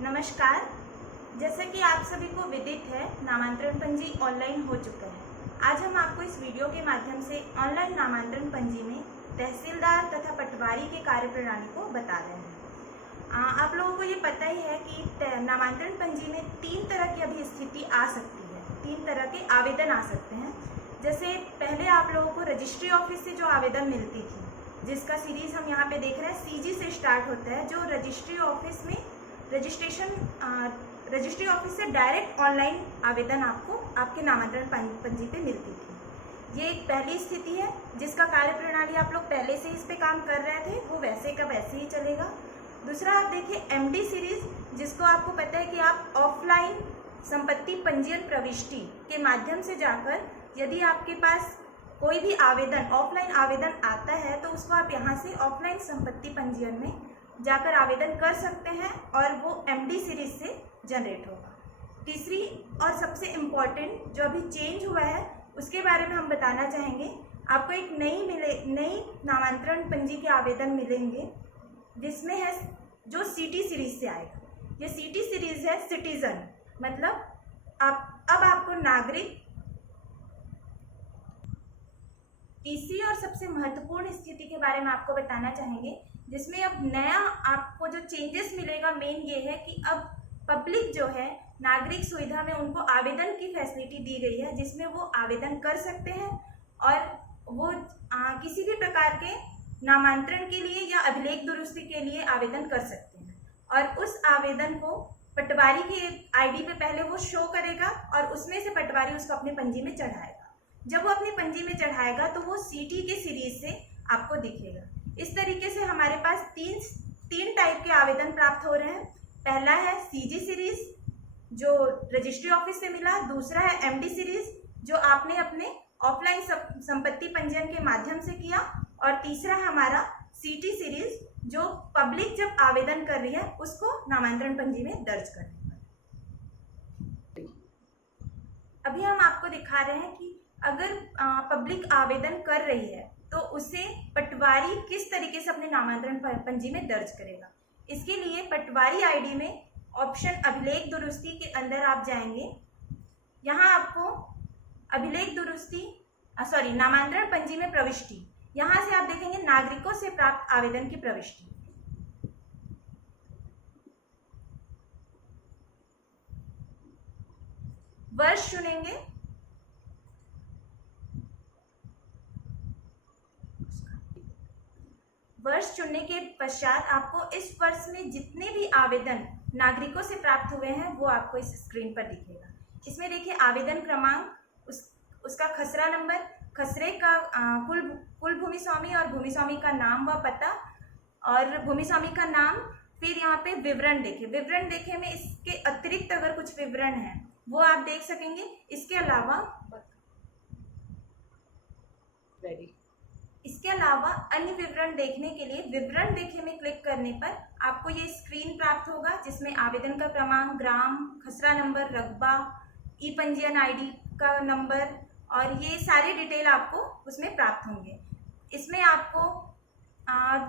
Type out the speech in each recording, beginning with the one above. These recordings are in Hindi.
नमस्कार। जैसा कि आप सभी को विदित है, नामांतरण पंजी ऑनलाइन हो चुका है। आज हम आपको इस वीडियो के माध्यम से ऑनलाइन नामांतरण पंजी में तहसीलदार तथा पटवारी के कार्यप्रणाली को बता रहे हैं। आप लोगों को ये पता ही है कि नामांतरण पंजी में 3 तरह की अभी स्थिति आ सकती है, 3 तरह के आवेदन आ सकते हैं। जैसे पहले आप लोगों को रजिस्ट्री ऑफिस से जो आवेदन मिलती थी, जिसका सीरीज हम यहाँ पे देख रहे हैं, सीजी से स्टार्ट होता है, जो रजिस्ट्री ऑफिस में रजिस्ट्री ऑफिस से डायरेक्ट ऑनलाइन आवेदन आपको आपके नामांतरण पंजी पे मिलती थी। ये एक पहली स्थिति है जिसका कार्यप्रणाली आप लोग पहले से इस पे काम कर रहे थे, वो वैसे का वैसे ही चलेगा। दूसरा आप देखिए एमडी सीरीज, जिसको आपको पता है कि आप ऑफलाइन संपत्ति पंजीयन प्रविष्टि के माध्यम से जाकर यदि आपके पास कोई भी आवेदन ऑफलाइन आवेदन आता है तो उसको आप यहाँ से ऑफलाइन संपत्ति पंजीयन में जाकर आवेदन कर सकते हैं और वो एमडी सीरीज से जनरेट होगा। तीसरी और सबसे इम्पॉर्टेंट जो अभी चेंज हुआ है उसके बारे में हम बताना चाहेंगे। आपको एक नई नामांतरण पंजी के आवेदन मिलेंगे, जिसमें है जो सिटी सीरीज से आएगा। ये सिटी सीरीज है सिटीजन, मतलब अब आपको नागरिक। तीसरी और सबसे महत्वपूर्ण स्थिति के बारे में आपको बताना चाहेंगे, जिसमें अब नया आपको जो चेंजेस मिलेगा, मेन ये है कि अब पब्लिक जो है नागरिक सुविधा में उनको आवेदन की फैसिलिटी दी गई है, जिसमें वो आवेदन कर सकते हैं और वो किसी भी प्रकार के नामांतरण के लिए या अभिलेख दुरुस्ती के लिए आवेदन कर सकते हैं। और उस आवेदन को पटवारी के आईडी पे पहले वो शो करेगा और उसमें से पटवारी उसको अपनी पंजी में चढ़ाएगा। जब वो अपनी पंजी में चढ़ाएगा तो वो सीटी के सीरीज से आपको दिखेगा। इस तरीके से हमारे पास तीन टाइप के आवेदन प्राप्त हो रहे हैं। पहला है सीजी सीरीज जो रजिस्ट्री ऑफिस से मिला, दूसरा है एमडी सीरीज जो आपने अपने ऑफलाइन संपत्ति पंजीयन के माध्यम से किया, और तीसरा है हमारा सीटी सीरीज जो पब्लिक जब आवेदन कर रही है उसको नामांतरण पंजी में दर्ज करने पर। अभी हम आपको दिखा रहे हैं कि अगर पब्लिक आवेदन कर रही है तो उसे पटवारी किस तरीके से अपने नामांतरण पंजी में दर्ज करेगा। इसके लिए पटवारी आईडी में ऑप्शन अभिलेख दुरुस्ती के अंदर आप जाएंगे। यहाँ आपको अभिलेख दुरुस्ती नामांतरण पंजी में प्रविष्टि, यहाँ से आप देखेंगे नागरिकों से प्राप्त आवेदन की प्रविष्टि। वर्ष चुनेंगे, वर्ष चुनने के पश्चात आपको इस वर्ष में जितने भी आवेदन नागरिकों से प्राप्त हुए हैं वो आपको इस स्क्रीन पर दिखेगा। इसमें देखिए आवेदन क्रमांक, उसका खसरा नंबर, खसरे का कुल भूमि स्वामी और भूमि स्वामी का नाम व पता, और भूमि स्वामी का नाम। फिर यहाँ पे विवरण देखे, विवरण देखे में इसके अतिरिक्त अगर कुछ विवरण है वो आप देख सकेंगे। इसके अलावा अन्य विवरण देखने के लिए विवरण देखे में क्लिक करने पर आपको ये स्क्रीन प्राप्त होगा, जिसमें आवेदन का क्रमांक, ग्राम, खसरा नंबर, रकबा, ई पंजीयन आईडी का नंबर और ये सारे डिटेल आपको उसमें प्राप्त होंगे। इसमें आपको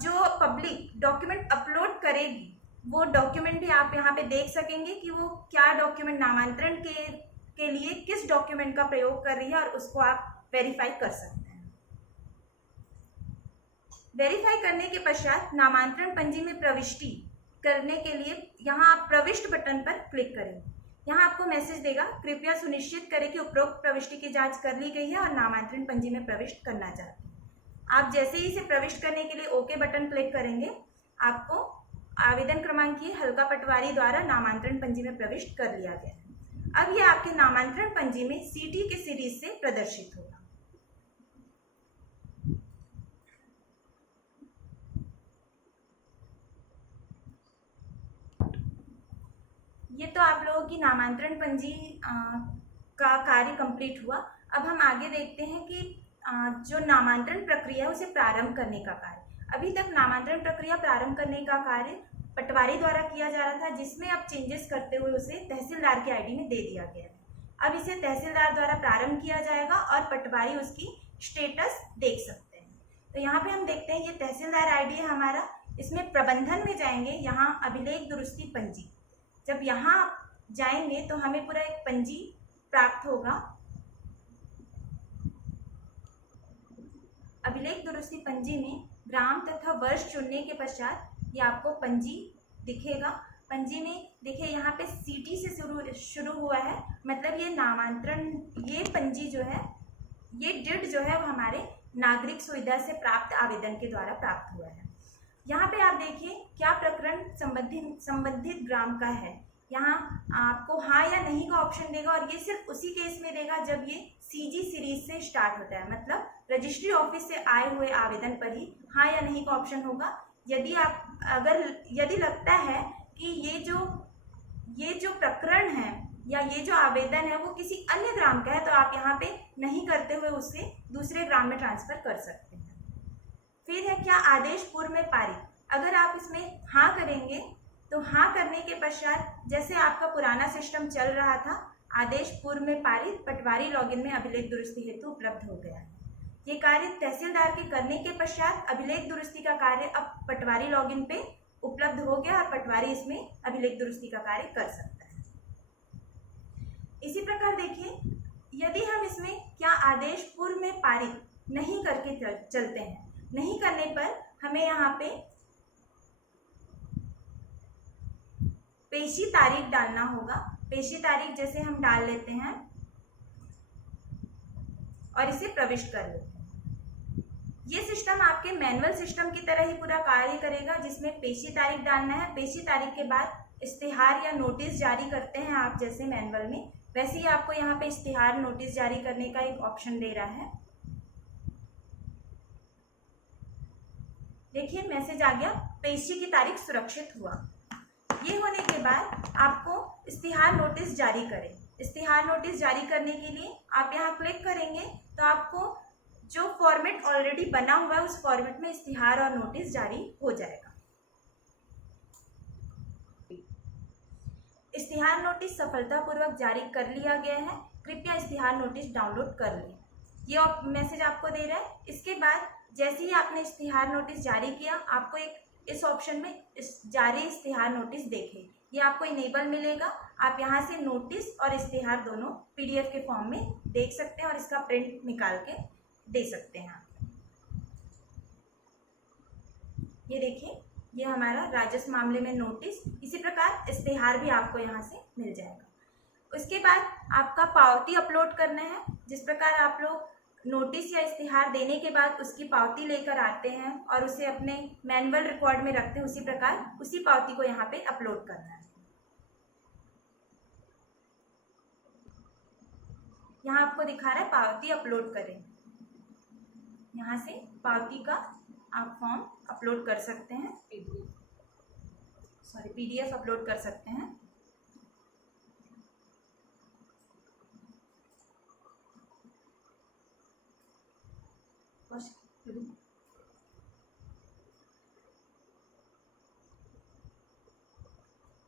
जो पब्लिक डॉक्यूमेंट अपलोड करेगी वो डॉक्यूमेंट भी आप यहाँ पे देख सकेंगे कि वो क्या डॉक्यूमेंट नामांतरण के लिए किस डॉक्यूमेंट का प्रयोग कर रही है, और उसको आप वेरीफाई कर सकते हैं। वेरीफाई करने के पश्चात नामांतरण पंजी में प्रविष्टि करने के लिए यहाँ आप प्रविष्ट बटन पर क्लिक करें। यहाँ आपको मैसेज देगा, कृपया सुनिश्चित करें कि उपरोक्त प्रविष्टि की जांच कर ली गई है और नामांतरण पंजी में प्रविष्ट करना चाहते हैं। आप जैसे ही इसे प्रविष्ट करने के लिए ओके बटन क्लिक करेंगे, आपको आवेदन क्रमांक की हल्का पटवारी द्वारा नामांतरण पंजी में प्रविष्ट कर लिया गया है। अब यह आपके नामांतरण पंजी में सीटी के सीरीज से प्रदर्शित होगा। ये तो आप लोगों की नामांतरण पंजी का कार्य कंप्लीट हुआ। अब हम आगे देखते हैं कि जो नामांतरण प्रक्रिया है उसे प्रारंभ करने का कार्य। अभी तक नामांतरण प्रक्रिया प्रारंभ करने का कार्य पटवारी द्वारा किया जा रहा था, जिसमें अब चेंजेस करते हुए उसे तहसीलदार के आईडी में दे दिया गया है। अब इसे तहसीलदार द्वारा प्रारंभ किया जाएगा और पटवारी उसकी स्टेटस देख सकते हैं। तो यहाँ पे हम देखते हैं ये तहसीलदार आईडी है हमारा। इसमें प्रबंधन में जाएंगे, यहाँ अभिलेख दुरुस्ती पंजी, जब यहाँ जाएंगे तो हमें पूरा एक पंजी प्राप्त होगा। अभिलेख दुरुस्ती पंजी में ग्राम तथा वर्ष चुनने के पश्चात ये आपको पंजी दिखेगा। पंजी में देखिए यहाँ पे सिटी से शुरू हुआ है, मतलब ये नामांतरण, ये पंजी जो है, ये डिड जो है वो हमारे नागरिक सुविधा से प्राप्त आवेदन के द्वारा प्राप्त हुआ है। यहाँ पे आप देखिए क्या प्रकरण संबंधित ग्राम का है। यहाँ आपको हाँ या नहीं का ऑप्शन देगा, और ये सिर्फ उसी केस में देगा जब ये सीजी सीरीज से स्टार्ट होता है, मतलब रजिस्ट्री ऑफिस से आए हुए आवेदन पर ही हाँ या नहीं का ऑप्शन होगा। यदि लगता है कि ये जो प्रकरण है या ये जो आवेदन है वो किसी अन्य ग्राम का है, तो आप यहाँ पे नहीं करते हुए उससे दूसरे ग्राम में ट्रांसफर कर सकते हैं। फिर है क्या आदेश पूर्व में पारित। अगर आप इसमें हाँ करेंगे तो हाँ करने के पश्चात जैसे आपका पुराना सिस्टम चल रहा था, आदेश पूर्व में पारित पटवारी लॉगिन में अभिलेख दुरुस्ती हेतु उपलब्ध हो गया है। ये कार्य तहसीलदार के करने के पश्चात अभिलेख दुरुस्ती का कार्य अब पटवारी लॉगिन पे उपलब्ध हो गया और पटवारी इसमें अभिलेख दुरुस्ती का कार्य कर सकता है। इसी प्रकार देखिए, यदि हम इसमें क्या आदेश पूर्व में पारित नहीं करके चलते हैं, नहीं करने पर हमें यहाँ पे पेशी तारीख डालना होगा। पेशी तारीख जैसे हम डाल लेते हैं और इसे प्रविष्ट कर लेते हैं। ये सिस्टम आपके मैनुअल सिस्टम की तरह ही पूरा कार्य करेगा, जिसमें पेशी तारीख डालना है। पेशी तारीख के बाद इश्तिहार या नोटिस जारी करते हैं आप जैसे मैनुअल में, वैसे ही आपको यहाँ पे इश्तिहार नोटिस जारी करने का एक ऑप्शन दे रहा है। देखिए मैसेज आ गया, पेशी की तारीख सुरक्षित हुआ। ये होने के बाद आपको इश्तिहार नोटिस जारी करें। इश्तिहार नोटिस जारी करने के लिए आप यहाँ क्लिक करेंगे तो आपको जो फॉर्मेट ऑलरेडी बना हुआ है उस फॉर्मेट में इश्तिहार और नोटिस जारी हो जाएगा। इश्तिहार नोटिस सफलतापूर्वक जारी कर लिया गया है, कृपया इश्तिहार नोटिस डाउनलोड कर लें। ये मैसेज आपको दे रहा है। इसके बाद जैसे ही आपने इश्तिहार नोटिस जारी किया, आपको एक इस ऑप्शन में जारी इश्तिहार नोटिस देखें, ये आपको इनेबल मिलेगा। आप यहाँ से नोटिस और इश्तिहार दोनों पीडीएफ के फॉर्म में देख सकते हैं और इसका प्रिंट निकाल के दे सकते हैं। ये देखिए, ये हमारा राजस्व मामले में नोटिस, इसी प्रकार इश्तिहार भी आपको यहाँ से मिल जाएगा। उसके बाद आपका पावती अपलोड करना है। जिस प्रकार आप लोग नोटिस या इश्तिहार देने के बाद उसकी पावती लेकर आते हैं और उसे अपने मैनुअल रिकॉर्ड में रखते हैं, उसी प्रकार उसी पावती को यहाँ पे अपलोड करना है। यहाँ आपको दिखा रहा है पावती अपलोड करें। यहाँ से पावती का आप फॉर्म अपलोड कर सकते हैं, पीडीएफ अपलोड कर सकते हैं।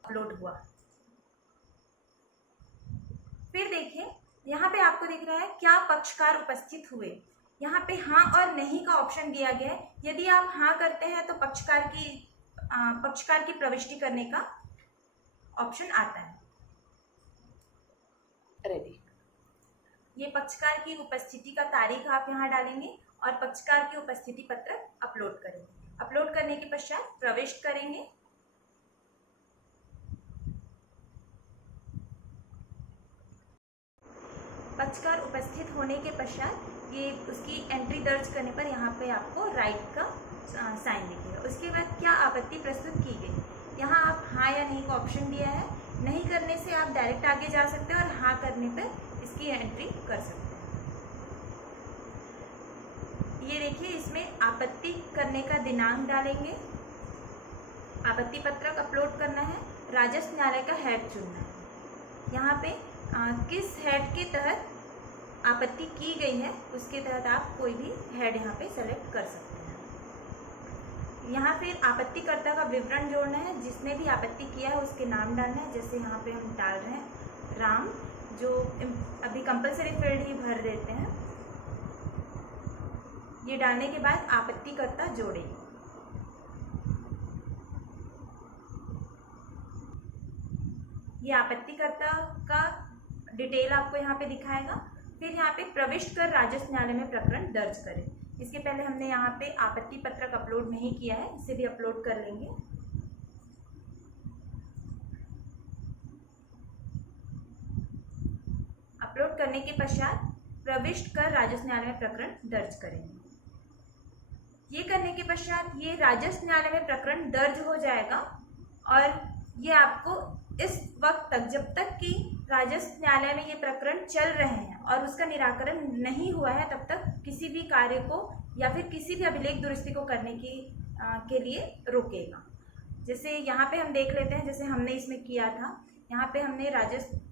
अपलोड हुआ। फिर देखिए यहाँ पे आपको दिख रहा है क्या पक्षकार उपस्थित हुए। यहाँ पे हाँ और नहीं का ऑप्शन दिया गया है। यदि आप हाँ करते हैं तो पक्षकार की प्रविष्टि करने का ऑप्शन आता है। रेडी। ये पक्षकार की उपस्थिति का तारीख आप यहाँ डालेंगे और पक्षकार की उपस्थिति पत्र अपलोड करेंगे। अपलोड करने के पश्चात प्रविष्ट करेंगे। पक्षकार उपस्थित होने के पश्चात ये उसकी एंट्री दर्ज करने पर यहाँ पे आपको राइट का साइन दिखेगा। उसके बाद क्या आपत्ति प्रस्तुत की गई, यहाँ आप हाँ या नहीं का ऑप्शन दिया है। नहीं करने से आप डायरेक्ट आगे जा सकते हैं और हाँ करने पर इसकी एंट्री कर सकते हैं। ये देखिए, इसमें आपत्ति करने का दिनांक डालेंगे, आपत्ति पत्रक अपलोड करना है, राजस्व न्यायालय का हेड चुनना है। यहाँ पे किस हेड के तहत आपत्ति की गई है उसके तहत आप कोई भी हेड यहाँ पे सेलेक्ट कर सकते हैं। यहाँ फिर आपत्तिकर्ता का विवरण जोड़ना है, जिसने भी आपत्ति किया है उसके नाम डालना है। जैसे यहाँ पे हम डाल रहे हैं राम, जो अभी कंपलसरी फील्ड ही भर देते हैं। ये डालने के बाद आपत्तिकर्ता जोड़ें। ये आपत्तिकर्ता का डिटेल आपको यहाँ पे दिखाएगा। फिर यहाँ पे प्रविष्ट कर राजस्व न्यायालय में प्रकरण दर्ज करें। इसके पहले हमने यहाँ पे आपत्ति पत्रक अपलोड नहीं किया है, इसे भी अपलोड कर लेंगे। अपलोड करने के पश्चात प्रविष्ट कर राजस्व न्यायालय में प्रकरण दर्ज करेंगे। ये करने के पश्चात ये राजस्व न्यायालय में प्रकरण दर्ज हो जाएगा और ये आपको इस वक्त तक, जब तक कि राजस्व न्यायालय में ये प्रकरण चल रहे हैं और उसका निराकरण नहीं हुआ है, तब तक किसी भी कार्य को या फिर किसी भी अभिलेख दुरुस्ती को करने के लिए रोकेगा। जैसे यहाँ पे हम देख लेते हैं, जैसे हमने इसमें किया था, यहाँ पे हमने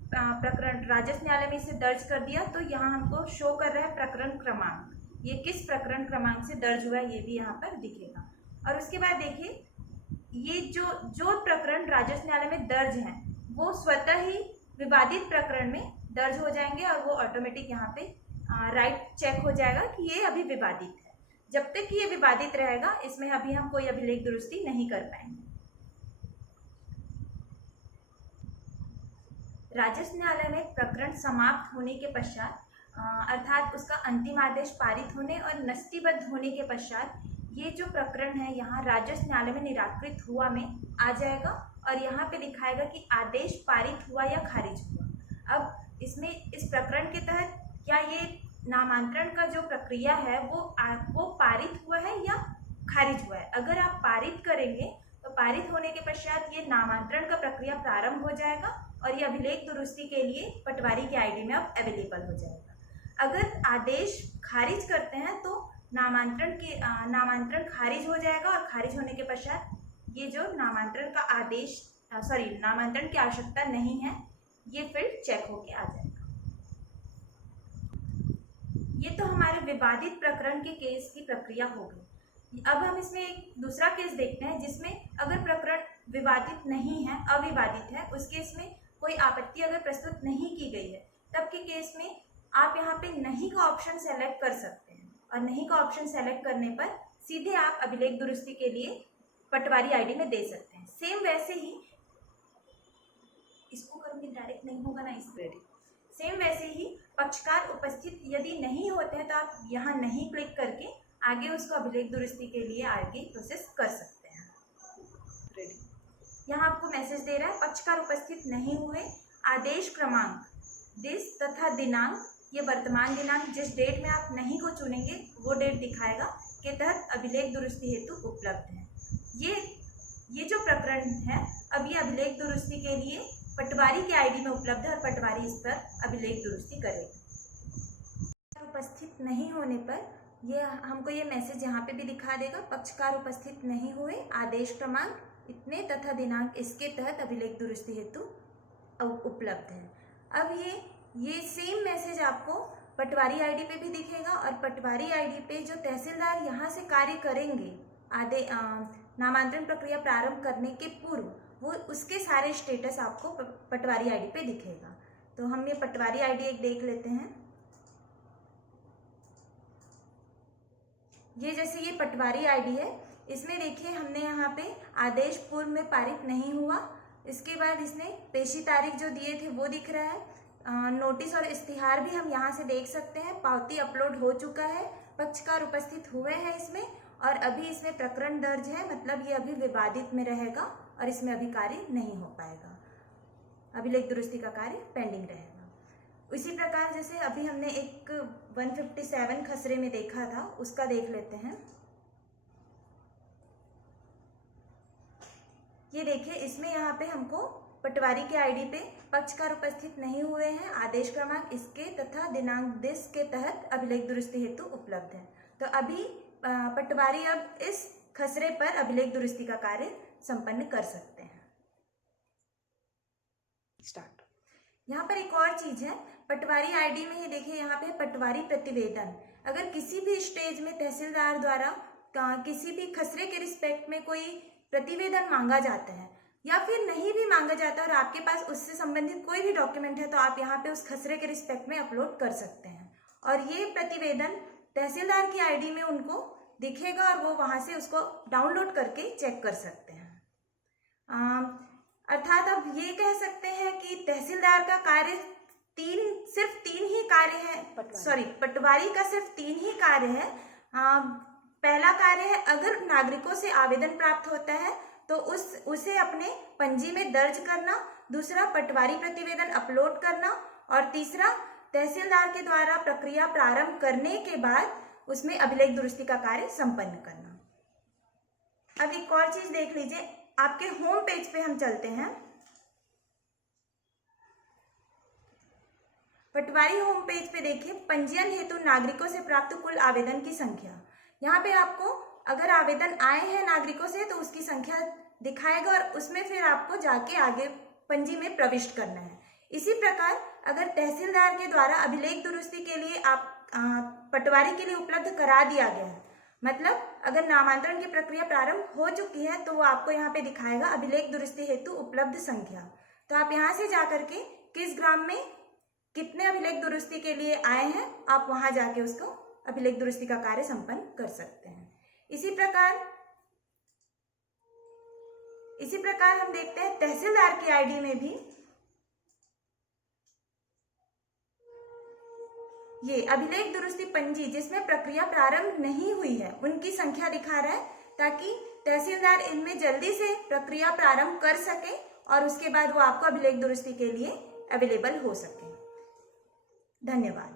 प्रकरण राजस्व न्यायालय में इसे दर्ज कर दिया, तो यहाँ हमको शो कर रहा है प्रकरण क्रमांक, ये किस प्रकरण क्रमांक से दर्ज हुआ है ये भी यहाँ पर दिखेगा। और उसके बाद देखिए, ये जो प्रकरण राजस्व न्यायालय में दर्ज हैं वो स्वतः ही विवादित प्रकरण में दर्ज हो जाएंगे और वो ऑटोमेटिक यहाँ पे राइट चेक हो जाएगा कि ये अभी विवादित है। जब तक कि ये विवादित रहेगा, इसमें अभी हम कोई अभिलेख दुरुस्ती नहीं कर पाएंगे। राजस्व न्यायालय में प्रकरण समाप्त होने के पश्चात, अर्थात उसका अंतिम आदेश पारित होने और नस्तीबद्ध होने के पश्चात, ये जो प्रकरण है यहाँ राजस्व न्यायालय में निराकृत हुआ में आ जाएगा और यहाँ पे दिखाएगा कि आदेश पारित हुआ या खारिज हुआ। अब इसमें इस प्रकरण के तहत क्या ये नामांतरण का जो प्रक्रिया है वो पारित हुआ है या खारिज हुआ है। अगर आप पारित करेंगे तो पारित होने के पश्चात ये नामांतरण का प्रक्रिया प्रारंभ हो जाएगा और ये अभिलेख दुरुस्ती के लिए पटवारी के आईडी में अब अवेलेबल हो जाएगा। अगर आदेश खारिज करते हैं तो नामांतरण खारिज हो जाएगा और खारिज होने के पश्चात ये जो नामांतरण का आदेश नामांतरण की आवश्यकता नहीं है, ये फील्ड चेक होके आ जाएगा। ये तो हमारे विवादित प्रकरण के केस की प्रक्रिया हो गई। अब हम इसमें एक दूसरा केस देखते हैं जिसमें अगर प्रकरण विवादित नहीं है, अविवादित है, उस केस में कोई आपत्ति अगर प्रस्तुत नहीं की गई है, तब के केस में आप यहाँ पे नहीं का ऑप्शन सेलेक्ट कर सकते हैं और नहीं का ऑप्शन सेलेक्ट करने पर सीधे आप अभिलेख दुरुस्ती के लिए पटवारी आईडी में दे सकते हैं। सेम वैसे ही इसको करूँगी, डायरेक्ट नहीं होगा ना, इस सेम वैसे ही पक्षकार उपस्थित यदि नहीं होते हैं तो आप यहाँ नहीं क्लिक करके आगे उसको अभिलेख दुरुस्ती के लिए आगे प्रोसेस कर सकते हैं। यहाँ आपको मैसेज दे रहा है, पक्षकार उपस्थित नहीं हुए, आदेश क्रमांक दिस तथा दिनांक, ये वर्तमान दिनांक जिस डेट में आप नहीं को चुनेंगे वो डेट दिखाएगा, के तहत अभिलेख दुरुस्ती हेतु उपलब्ध है। ये जो प्रकरण है अब ये अभिलेख दुरुस्ती के लिए पटवारी के आईडी में उपलब्ध है और पटवारी इस पर अभिलेख दुरुस्ती करेगा। उपस्थित नहीं होने पर ये हमको ये मैसेज यहाँ पे भी दिखा देगा, पक्षकार उपस्थित नहीं हुए, आदेश क्रमांक इतने तथा दिनांक इसके तहत अभिलेख दुरुस्ती हेतु उपलब्ध है। अब ये सेम मैसेज आपको पटवारी आईडी पे भी दिखेगा और पटवारी आईडी पे जो तहसीलदार यहाँ से कार्य करेंगे नामांतरण प्रक्रिया प्रारंभ करने के पूर्व, वो उसके सारे स्टेटस आपको पटवारी आईडी पे दिखेगा। तो हम ये पटवारी आईडी एक देख लेते हैं। ये जैसे ये पटवारी आईडी है, इसमें देखिए हमने यहाँ पे आदेश पूर्व में पारित नहीं हुआ, इसके बाद इसने पेशी तारीख जो दिए थे वो दिख रहा है, नोटिस और इस्तिहार भी हम यहाँ से देख सकते हैं, पावती अपलोड हो चुका है, पक्षकार उपस्थित हुए हैं इसमें और अभी इसमें प्रकरण दर्ज है, मतलब ये अभी विवादित में रहेगा और इसमें अभी कार्य नहीं हो पाएगा, अभिलेख दुरुस्ती का कार्य पेंडिंग रहेगा। इसी प्रकार जैसे अभी हमने एक 157 खसरे में देखा था, उसका देख लेते हैं। ये देखिए, इसमें यहाँ पे हमको पटवारी के आईडी पे पक्षकार उपस्थित नहीं हुए हैं, आदेश क्रमांक इसके तथा दिनांक दिस के तहत अभिलेख दुरुस्ती हेतु उपलब्ध है। तो अभी पटवारी अब इस खसरे पर अभिलेख दुरुस्ती का कार्य संपन्न कर सकते हैं। स्टार्ट। यहाँ पर एक और चीज है, पटवारी आईडी में ये देखिए यहाँ पे पटवारी प्रतिवेदन, अगर किसी भी स्टेज में तहसीलदार द्वारा किसी भी खसरे के रिस्पेक्ट में कोई प्रतिवेदन मांगा जाता है या फिर नहीं भी मांगा जाता और आपके पास उससे संबंधित कोई भी डॉक्यूमेंट है, तो आप यहाँ पे उस खसरे के रिस्पेक्ट में अपलोड कर सकते हैं और ये प्रतिवेदन तहसीलदार की आईडी में उनको दिखेगा और वो वहाँ से उसको डाउनलोड करके चेक कर सकते हैं। अर्थात अब ये कह सकते हैं कि तहसीलदार का कार्य सिर्फ तीन ही कार्य है, पटवारी का सिर्फ 3 ही कार्य है। पहला कार्य है, अगर नागरिकों से आवेदन प्राप्त होता है तो उसे अपने पंजी में दर्ज करना, दूसरा पटवारी प्रतिवेदन अपलोड करना, और तीसरा तहसीलदार के द्वारा प्रक्रिया प्रारंभ करने के बाद उसमें अभिलेख दुरुस्ती का कार्य संपन्न करना। अब एक और चीज देख लीजिए, आपके होम पेज पे हम चलते हैं। पटवारी होम पेज पे देखिए, पंजीयन हेतु नागरिकों से प्राप्त कुल आवेदन की संख्या। यहाँ पे आपको अगर आवेदन आए हैं नागरिकों से तो उसकी संख्या दिखाएगा और उसमें फिर आपको जाके आगे पंजी में प्रविष्ट करना है। इसी प्रकार अगर तहसीलदार के द्वारा अभिलेख दुरुस्ती के लिए आप पटवारी के लिए उपलब्ध करा दिया गया है, मतलब अगर नामांतरण की प्रक्रिया प्रारंभ हो चुकी है तो वो आपको यहाँ पे दिखाएगा अभिलेख दुरुस्ती हेतु उपलब्ध संख्या। तो आप यहाँ से जाकर के किस ग्राम में कितने अभिलेख दुरुस्ती के लिए आए हैं, आप वहां जाके उसको अभिलेख दुरुस्ती का कार्य संपन्न कर सकते हैं। इसी प्रकार हम देखते हैं तहसीलदार की आईडी में भी ये अभिलेख दुरुस्ती पंजी जिसमें प्रक्रिया प्रारंभ नहीं हुई है उनकी संख्या दिखा रहा है, ताकि तहसीलदार इनमें जल्दी से प्रक्रिया प्रारंभ कर सके और उसके बाद वो आपको अभिलेख दुरुस्ती के लिए अवेलेबल हो सके। धन्यवाद।